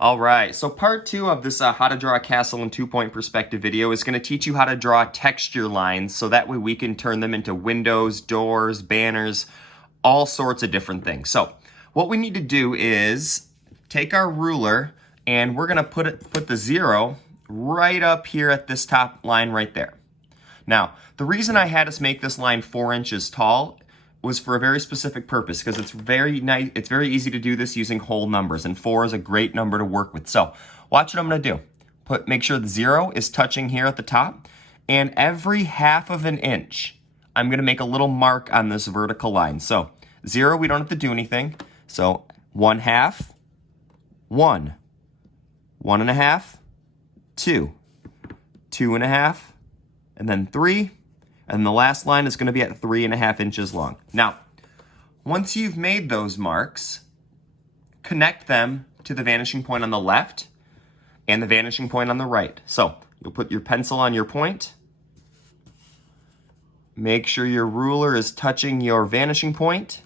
All right, so part 2 of this how to draw a castle in 2-point perspective video is going to teach you how to draw texture lines so that way we can turn them into windows, doors, banners, all sorts of different things. So what we need to do is take our ruler and we're going to put the 0 right up here at this top line right there. Now, the reason I had us make this line 4 inches tall was for a very specific purpose, because it's very nice. It's very easy to do this using whole numbers, and 4 is a great number to work with. So watch what I'm going to do. Make sure the 0 is touching here at the top, and every half of an inch, I'm going to make a little mark on this vertical line. So 0, we don't have to do anything. So 1/2, 1, 1.5, 2, 2.5, and then 3. And the last line is going to be at 3.5 inches long. Now, once you've made those marks, connect them to the vanishing point on the left and the vanishing point on the right. So you'll put your pencil on your point. Make sure your ruler is touching your vanishing point,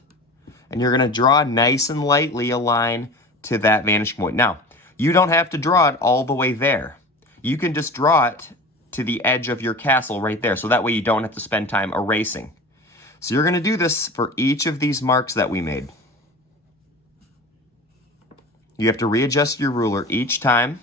and you're going to draw nice and lightly a line to that vanishing point. Now, you don't have to draw it all the way there. You can just draw it to the edge of your castle right there, so that way you don't have to spend time erasing. So you're going to do this for each of these marks that we made. You have to readjust your ruler each time.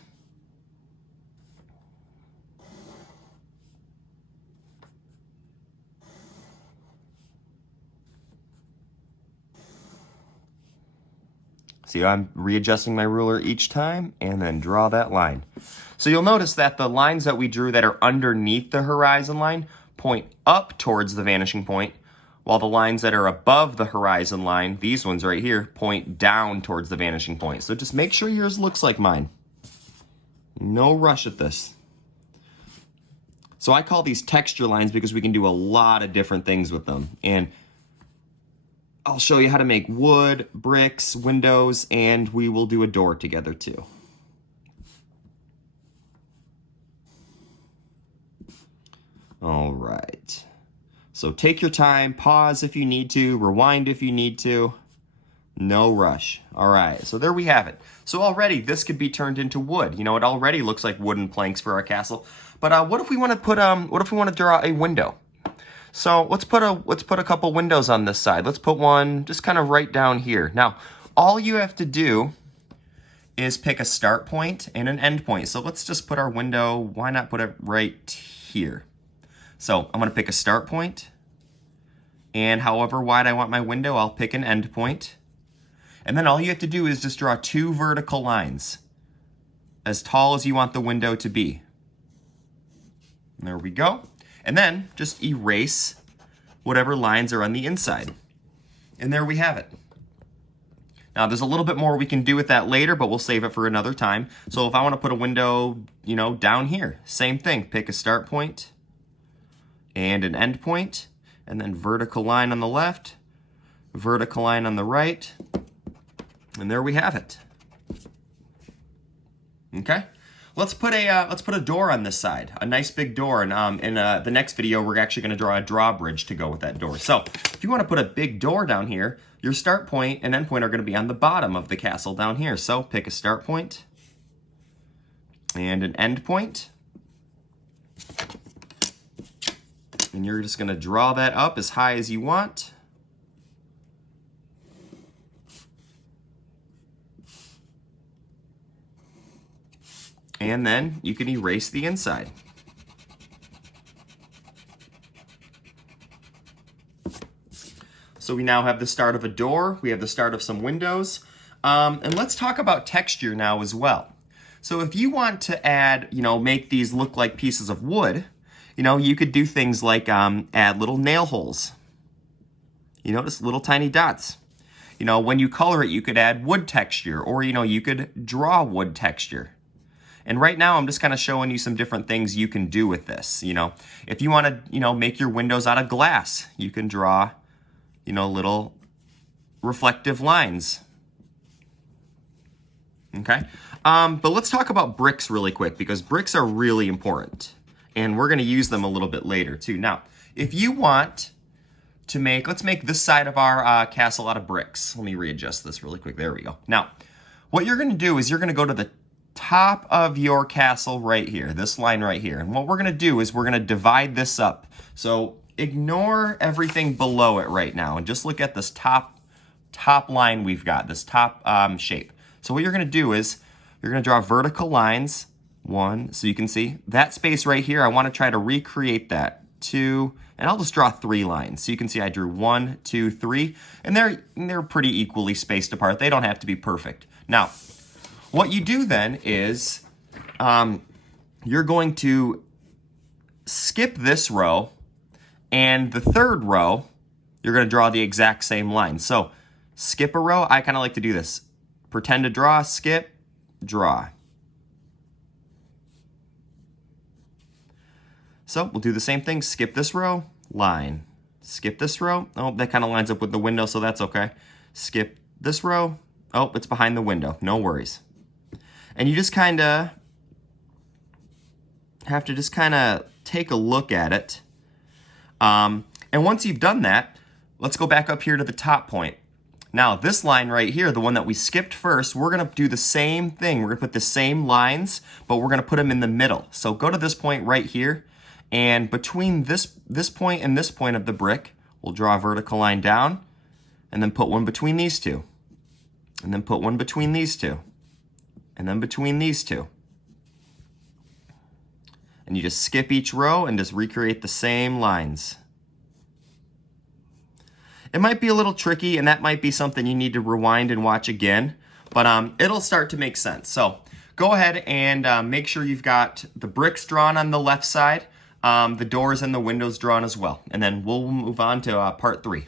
See, I'm readjusting my ruler each time and then draw that line. So you'll notice that the lines that we drew that are underneath the horizon line point up towards the vanishing point, while the lines that are above the horizon line, these ones right here, point down towards the vanishing point. So just make sure yours looks like mine. No rush at this. So I call these texture lines because we can do a lot of different things with them. And I'll show you how to make wood, bricks, windows, and we will do a door together too. All right. So take your time, pause if you need to, rewind if you need to. No rush. All right, so there we have it. So already this could be turned into wood. You know, it already looks like wooden planks for our castle. But what if we want to put what if we want to draw a window? So let's put a couple windows on this side. Let's put one just kind of right down here. Now, all you have to do is pick a start point and an end point. So let's just put our window, why not put it right here? So I'm going to pick a start point, and however wide I want my window, I'll pick an end point. And then all you have to do is just draw 2 vertical lines as tall as you want the window to be. And there we go. And then just erase whatever lines are on the inside. And there we have it. Now there's a little bit more we can do with that later, but we'll save it for another time. So if I want to put a window, you know, down here, same thing. Pick a start point and an end point, and then vertical line on the left, vertical line on the right, and there we have it. Okay, let's put a door on this side, a nice big door, and in the next video we're actually going to draw a drawbridge to go with that door. So if you want to put a big door down here, your start point and end point are going to be on the bottom of the castle down here. So pick a start point and an end point. And you're just going to draw that up as high as you want. And then you can erase the inside. So we now have the start of a door. We have the start of some windows. And let's talk about texture now as well. So if you want to add, you know, make these look like pieces of wood, you know, you could do things like add little nail holes. You notice little tiny dots. You know, when you color it, you could add wood texture, or, you know, you could draw wood texture. And right now, I'm just kind of showing you some different things you can do with this. You know, if you want to, you know, make your windows out of glass, you can draw, you know, little reflective lines. Okay, but let's talk about bricks really quick, because bricks are really important. And we're going to use them a little bit later too. Now, if you want to make, let's make this side of our castle out of bricks. Let me readjust this really quick. There we go. Now, what you're going to do is you're going to go to the top of your castle right here, this line right here. And what we're going to do is we're going to divide this up. So ignore everything below it right now and just look at this top line we've got, this top shape. So what you're going to do is you're going to draw vertical lines. One, so you can see that space right here. I want to try to recreate that. 2, and I'll just draw 3 lines. So you can see I drew 1, 2, 3, and they're pretty equally spaced apart. They don't have to be perfect. Now, what you do then is you're going to skip this row, and the third row, you're going to draw the exact same line. So skip a row. I kind of like to do this. Pretend to draw, skip, draw. So we'll do the same thing. Skip this row, line. Skip this row. Oh, that kind of lines up with the window, so that's okay. Skip this row. Oh, it's behind the window. No worries. And you just kind of have to just kind of take a look at it. And once you've done that, let's go back up here to the top point. Now, this line right here, the one that we skipped first, we're going to do the same thing. We're going to put the same lines, but we're going to put them in the middle. So go to this point right here. And between this point and this point of the brick, we'll draw a vertical line down, and then put one between these two. And then put one between these two. And then between these two. And you just skip each row and just recreate the same lines. It might be a little tricky, and that might be something you need to rewind and watch again, but it'll start to make sense. So go ahead and make sure you've got the bricks drawn on the left side, the doors and the windows drawn as well. And then we'll move on to part 3.